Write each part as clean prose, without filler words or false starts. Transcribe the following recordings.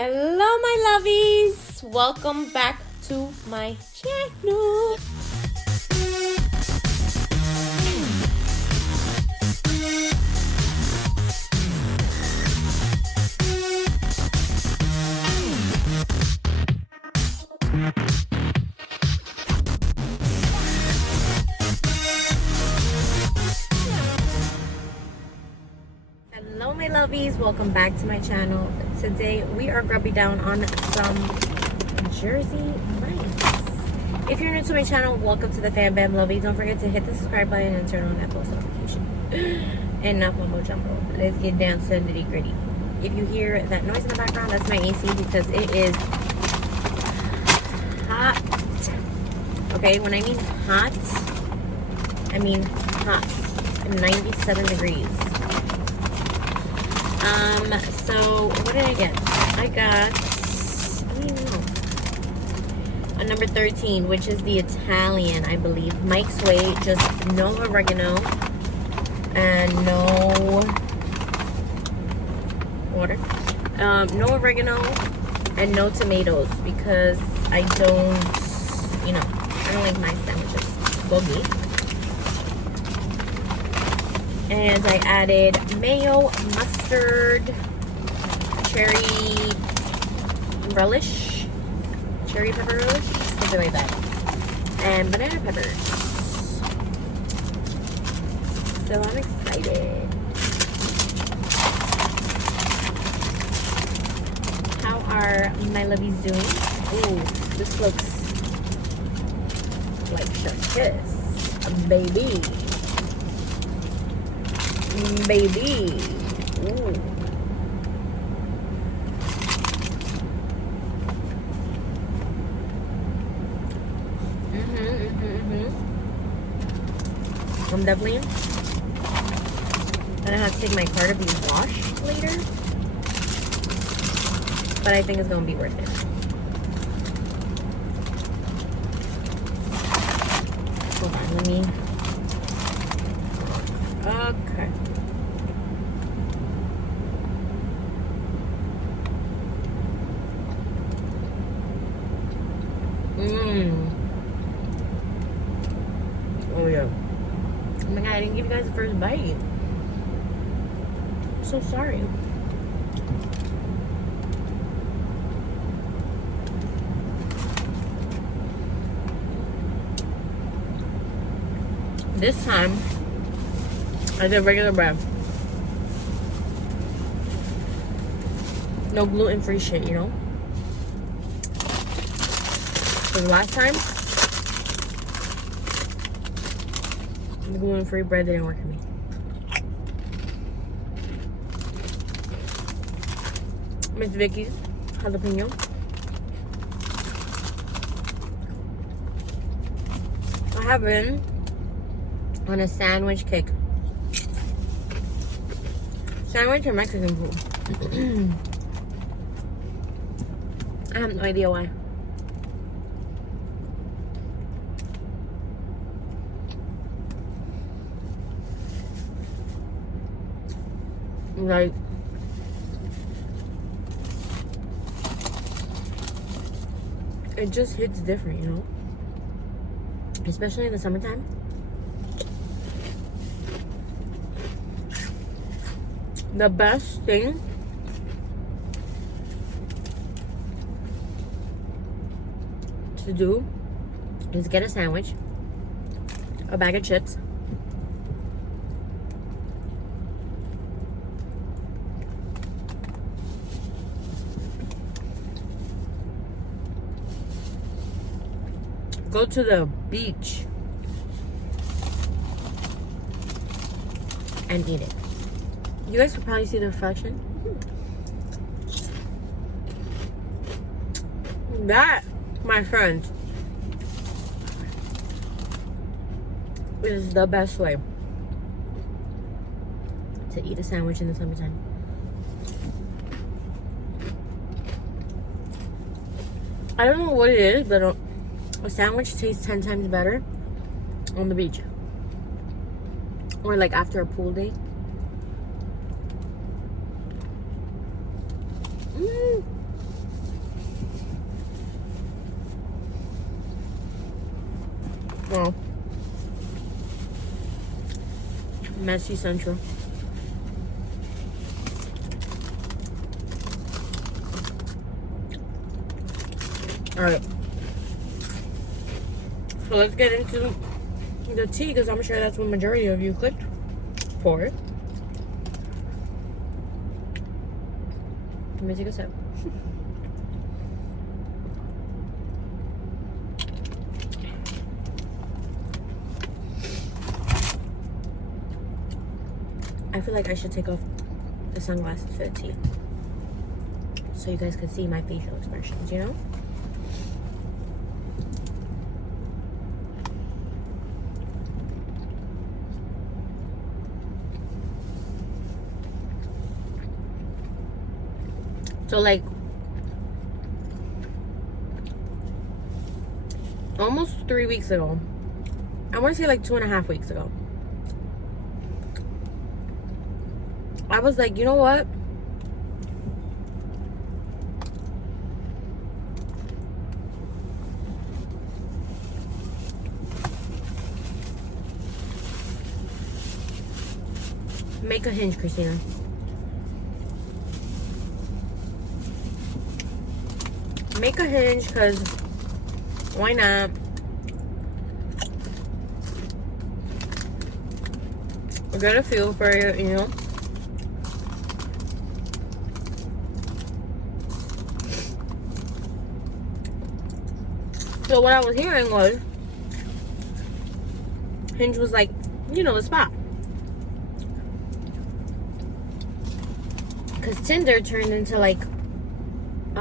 Hello my lovies, welcome back to my channel. Hello my lovies, welcome back to my channel. Today we are grubbing down on some Jersey Mike's. If you're new to my channel, welcome to the Fam Bam Lovies. Don't forget to hit the subscribe button and turn on that post notification. Enough mumbo jumbo. Let's get down to the nitty gritty. If you hear that noise in the background, that's my AC because it is hot. Okay, when I mean hot, I mean hot. 97 degrees. So what did I get? I got, I don't even know, a number 13, which is the Italian, I believe. Mike's Way, just no oregano and no water. No oregano and no tomatoes because I don't like my sandwiches bogey. And I added mayo, mustard, cherry pepper relish, something like that, and banana peppers. So I'm excited. How are my lovies doing? Ooh, this looks like chef's baby. Ooh. I'm definitely gonna have to take my car to be washed later, but I think it's gonna be worth it. Hold on, let me. Okay. Oh yeah. Oh my god, I didn't give you guys the first bite. I'm so sorry. This time, I did regular bread. No gluten-free shit, you know? So the last time, the gluten-free bread didn't work for me. Miss Vicky's jalapeno. I have been on a sandwich kick. Sandwich or Mexican food? I have no idea why. Like, it just hits different, you know? Especially in the summertime. The best thing to do is get a sandwich, a bag of chips, go to the beach and eat it. You guys could probably see the reflection. That, my friends, is the best way to eat a sandwich in the summertime. I don't know what it is, but a sandwich tastes 10 times better on the beach. Or like after a pool day. Messy Central. Alright. So let's get into the tea, because I'm sure that's what majority of you clicked for. Let me take a sip. I feel like I should take off the sunglasses for the tea, so you guys can see my facial expressions, you know? So like almost 3 weeks ago, I want to say like 2.5 weeks ago, I was like, you know what? Make a Hinge, Christina. Make a Hinge, because why not? Get a feel for it, you know? So what I was hearing was Hinge was like, you know, the spot. Because Tinder turned into like, I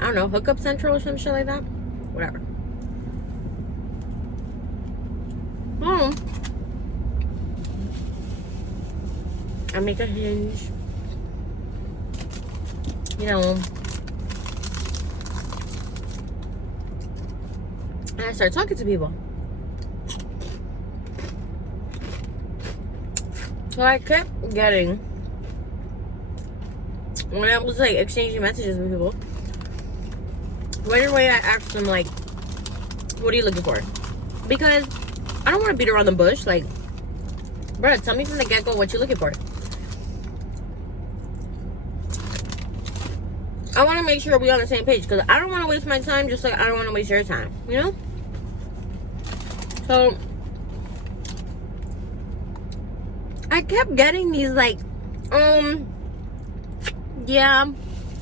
don't know, Hookup Central or some shit like that. Whatever. I make a Hinge. You know. And I start talking to people. So I kept getting, when I was like exchanging messages with people, right away I asked them like, what are you looking for? Because I don't want to beat around the bush. Like, bruh, tell me from the get-go what you're looking for. I want to make sure we're on the same page, because I don't want to waste my time just like I don't want to waste your time, you know? So I kept getting these like, yeah,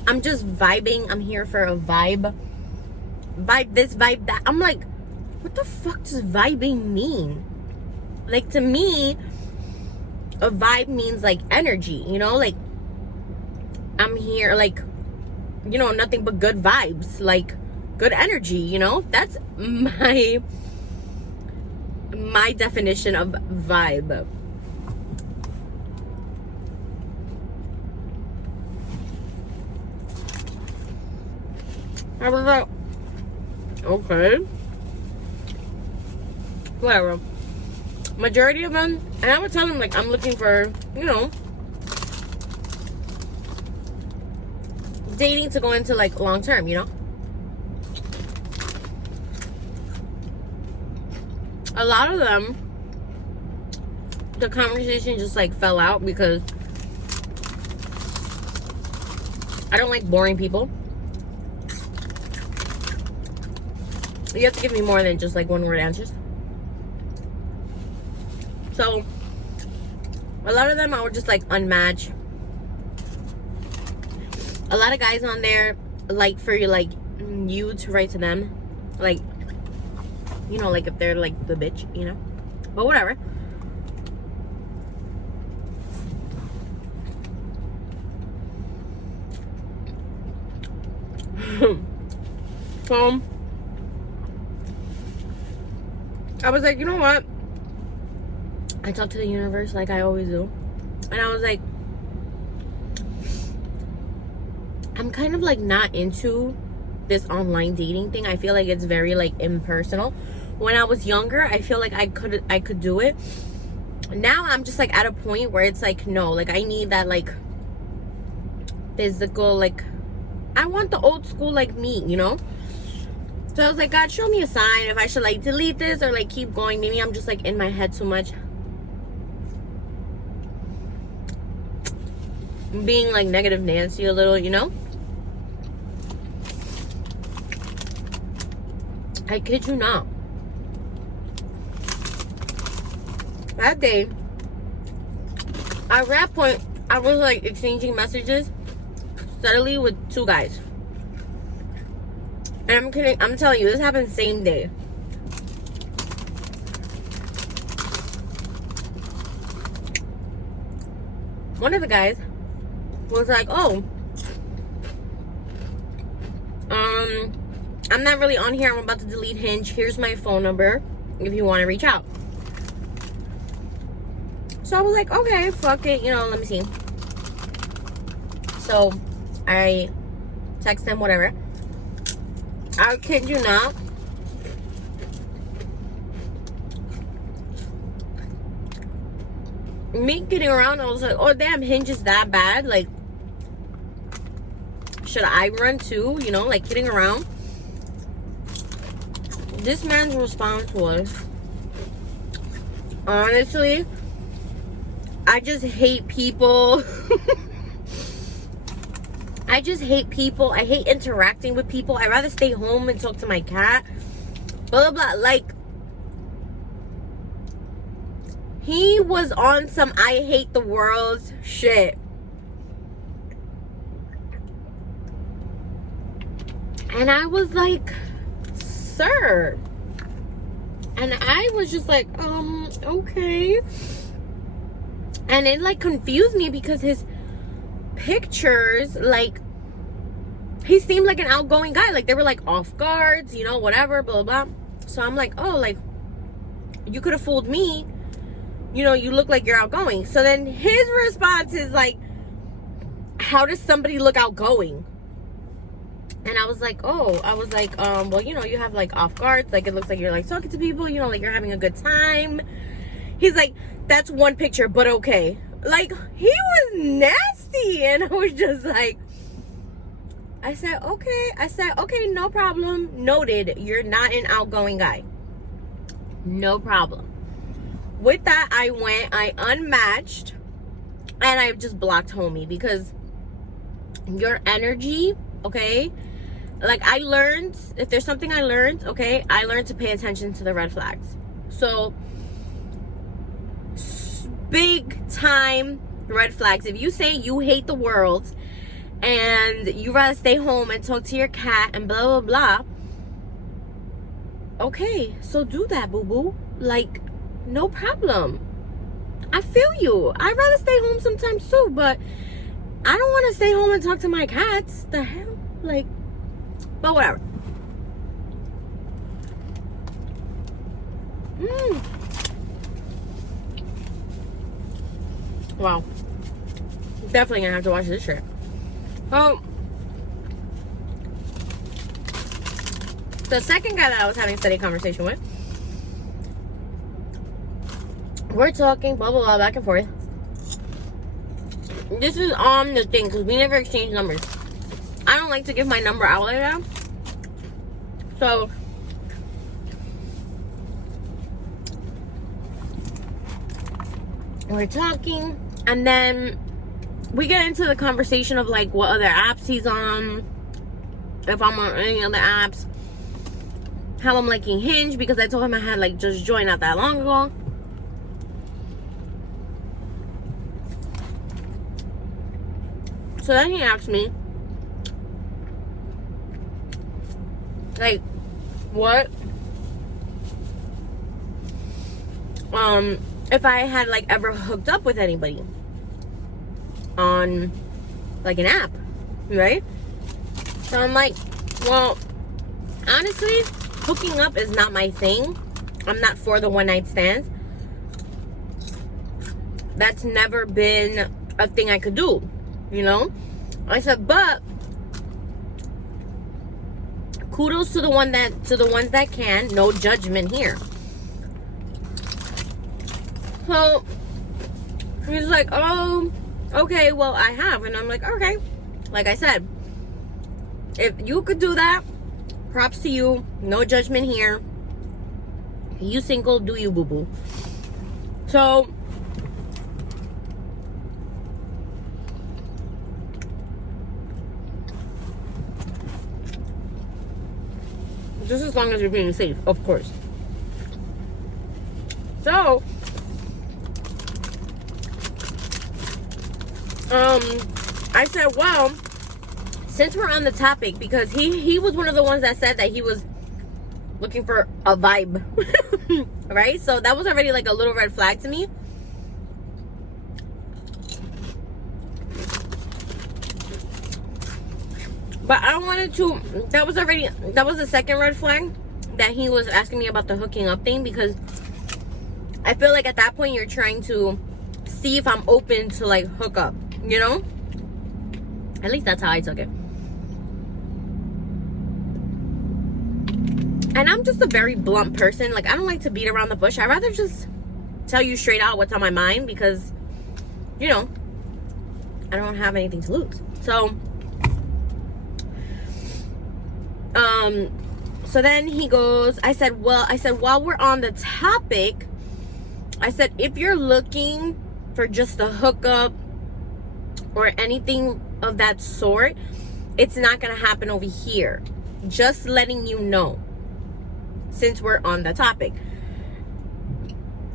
I'm just vibing. I'm here for a vibe. Vibe this, vibe that. I'm like, what the fuck does vibing mean? Like, to me, a vibe means like energy, you know? Like, I'm here, like, you know, nothing but good vibes, like good energy, you know? That's my definition of vibe. I was like, okay, whatever. Majority of them, and I would tell them like I'm looking for, you know, dating to go into like long term, you know. A lot of them, the conversation just like fell out because I don't like boring people. You have to give me more than just like one word answers. So a lot of them I would just like unmatch. A lot of guys on there like for you, like you to write to them, like, you know, like if they're like the bitch, you know, but whatever. So I was like, you know what? I talked to the universe like I always do. And I was like, I'm kind of like not into this online dating thing. I feel like it's very like impersonal. When I was younger, I feel like I could do it. Now I'm just like at a point where it's like, no, like I need that like physical, like I want the old school like me, you know? So I was like, God, show me a sign if I should like delete this or like keep going. Maybe I'm just like in my head too much. being like negative Nancy a little, you know? I kid you not. That day, at that point, I was like exchanging messages steadily with 2 guys. And I'm kidding, I'm telling you, this happened same day. One of the guys was like, oh, I'm not really on here. I'm about to delete Hinge. Here's my phone number if you want to reach out. So I was like, okay, fuck it. You know, let me see. So I text him, whatever. I kid you not. Me getting around, I was like, oh damn, Hinge is that bad. Like, should I run too? You know, like kidding around. This man's response was, honestly, I just hate people. I just hate people. I hate interacting with people. I'd rather stay home and talk to my cat. Blah, blah, blah. Like, he was on some I hate the world shit. And I was like, sir. And I was just like, okay. And it like confused me because his pictures, like, he seemed like an outgoing guy. Like, they were like off guards, you know, whatever, blah, blah, blah. So I'm like, oh, like, you could have fooled me. You know, you look like you're outgoing. So then his response is like, how does somebody look outgoing? And I was like, oh, well, you know, you have like off guards. Like, it looks like you're like talking to people, you know, like you're having a good time. He's like, that's one picture, but okay. Like, he was nasty. And I was just like, I said, okay, no problem. Noted. You're not an outgoing guy. No problem. With that, I unmatched, and I just blocked homie because your energy, okay? Like, I learned, if there's something I learned, okay, I learned to pay attention to the red flags. So, big time red flags. If you say you hate the world and you rather stay home and talk to your cat and blah, blah, blah, okay, so do that, boo-boo. Like, no problem. I feel you. I'd rather stay home sometimes too, but I don't want to stay home and talk to my cats. The hell? Like, but whatever. Wow. Definitely gonna have to watch this shit. Oh. The second guy that I was having a steady conversation with, we're talking blah blah blah back and forth. This is on the thing because we never exchanged numbers. I don't like to give my number out like that. So we're talking, and then we get into the conversation of like what other apps he's on, if I'm on any other apps, how I'm liking Hinge because I told him I had like just joined not that long ago. So then he asked me, like, what? If I had like ever hooked up with anybody on like an app, right? So I'm like, well, honestly, hooking up is not my thing. I'm not for the one night stands. That's never been a thing I could do. You know, I said, but kudos to the ones that can. No judgment here. So he's like, oh, okay, well, I have, and I'm like, okay. Like I said, if you could do that, props to you. No judgment here. You single, do you, boo boo. So Just as long as you're being safe, of course. So, I said, well, since we're on the topic, because he was one of the ones that said that he was looking for a vibe, right? So that was already like a little red flag to me. But I wanted to, that was the second red flag, that he was asking me about the hooking up thing, because I feel like at that point you're trying to see if I'm open to like hook up, you know? At least that's how I took it. And I'm just a very blunt person. Like, I don't like to beat around the bush. I'd rather just tell you straight out what's on my mind, because, you know, I don't have anything to lose. So, so then he goes, I said, while we're on the topic, I said, if you're looking for just a hookup or anything of that sort, it's not gonna happen over here. Just letting you know, since we're on the topic.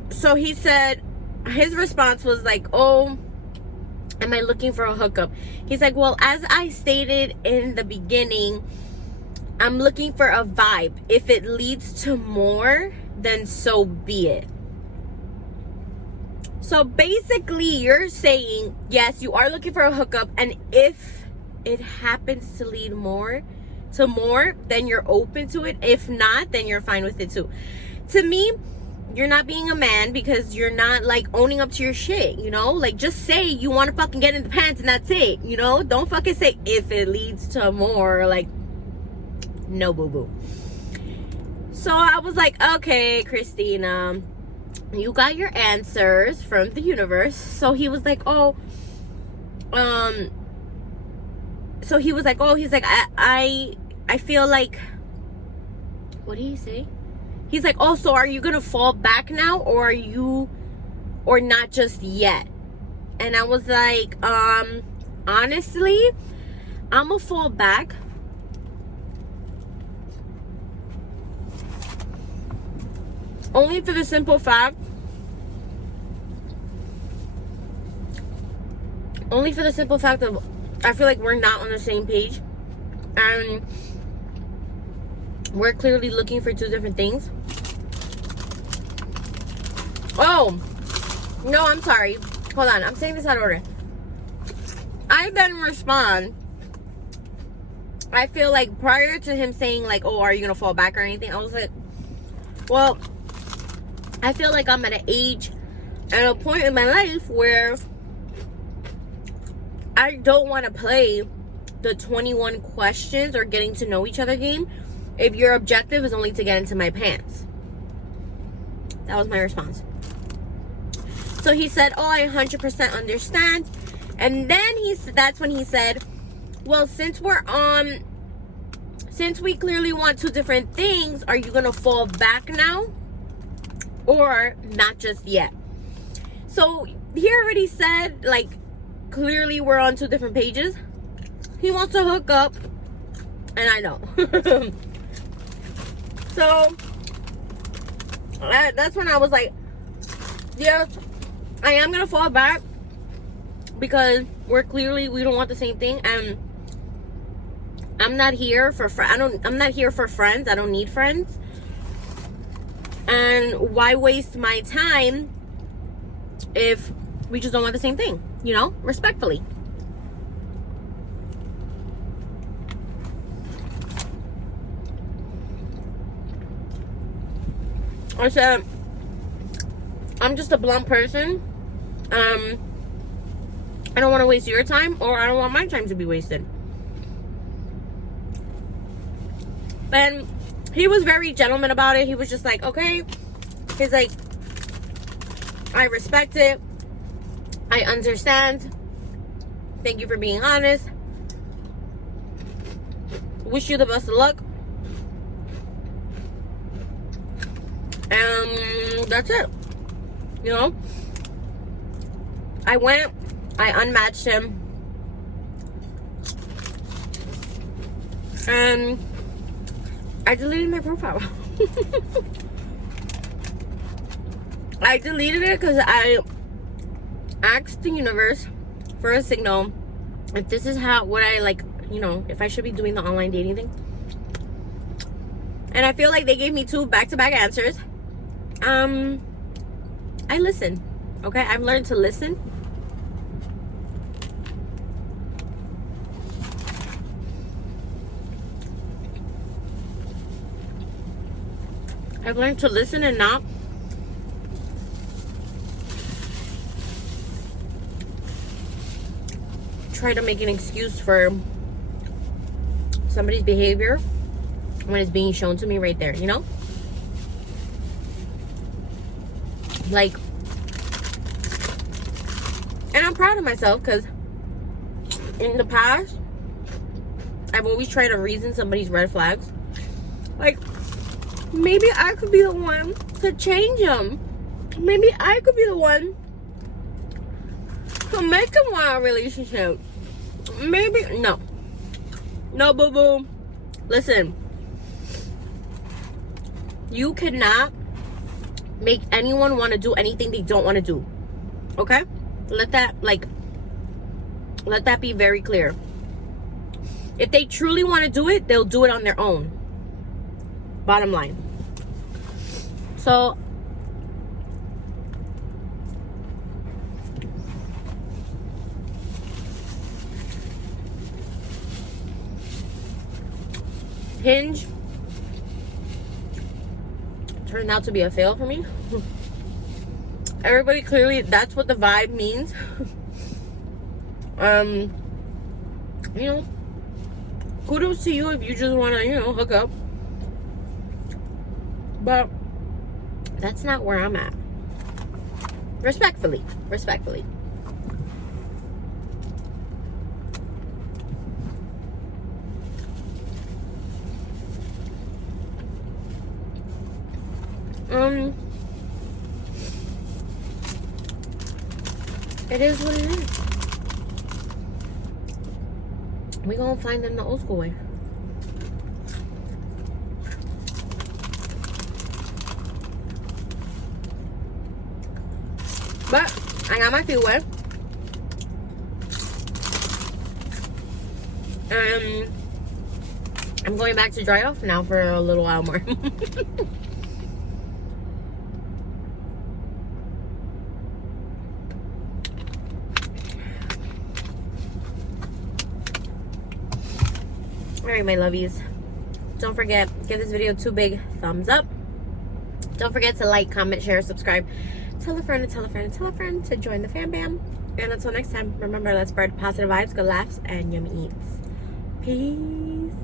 So he said, his response was like, oh, am I looking for a hookup? He's like, well, as I stated in the beginning, I'm looking for a vibe. If it leads to more, then so be it. So basically, you're saying, yes, you are looking for a hookup, and if it happens to lead to more, then you're open to it. If not, then you're fine with it too. To me, you're not being a man, because you're not like owning up to your shit, you know? Like, just say you want to fucking get in the pants and that's it, you know? Don't fucking say if it leads to more. Like, no, boo boo. So I was like, okay, Christina, you got your answers from the universe. So he was like, oh, so he was like, oh, he's like, I feel like, what did he say? He's like, oh, so are you gonna fall back now, or not just yet? And I was like, honestly, I'm gonna fall back. Only for the simple fact of, I feel like we're not on the same page, and we're clearly looking for two different things. Oh, no, I'm sorry. Hold on, I'm saying this out of order. I then respond, I feel like prior to him saying like, oh, are you gonna fall back or anything, I was like, well, I feel like I'm at an age and a point in my life where I don't want to play the 21 questions or getting to know each other game if your objective is only to get into my pants. That was my response. So he said, oh, I 100% understand. And then that's when he said, well, since we clearly want two different things, are you going to fall back now? Or not just yet? So he already said, like, clearly we're on two different pages. He wants to hook up, and I know. So that's when I was like, yeah, I am gonna fall back, because we don't want the same thing, and I'm not here for I'm not here for friends. I don't need friends. And why waste my time if we just don't want the same thing, you know? Respectfully. I said, I'm just a blunt person. I don't want to waste your time, or I don't want my time to be wasted. And he was very gentleman about it. He was just like, okay. He's like, I respect it. I understand. Thank you for being honest. Wish you the best of luck. And that's it. You know? I went. I unmatched him. And I deleted my profile. I deleted it because I asked the universe for a signal if this is what I like, if I should be doing the online dating thing. And I feel like they gave me 2 back-to-back answers. I listen. Okay, I've learned to listen. I've learned to listen and not try to make an excuse for somebody's behavior when it's being shown to me right there, Like, and I'm proud of myself because in the past, I've always tried to reason somebody's red flags. Like, maybe I could be the one to change them. Maybe I could be the one to make them want a relationship. Maybe, no, boo-boo. Listen, you cannot make anyone want to do anything they don't want to do. Okay? Let that be very clear. If they truly want to do it, they'll do it on their own. Bottom line. So, Hinge turned out to be a fail for me. Everybody clearly, that's what the vibe means. Kudos to you if you just want to, hook up. But that's not where I'm at. Respectfully. It is what it is. We gonna find them the old school way. But I got my feet wet. I'm going back to dry off now for a little while more. Alright, my lovies. Don't forget, give this video 2 big thumbs up. Don't forget to like, comment, share, subscribe. Tell a friend, and tell a friend, and tell a friend to join the fam bam. And until next time, remember, let's spread positive vibes, good laughs, and yummy eats. Peace.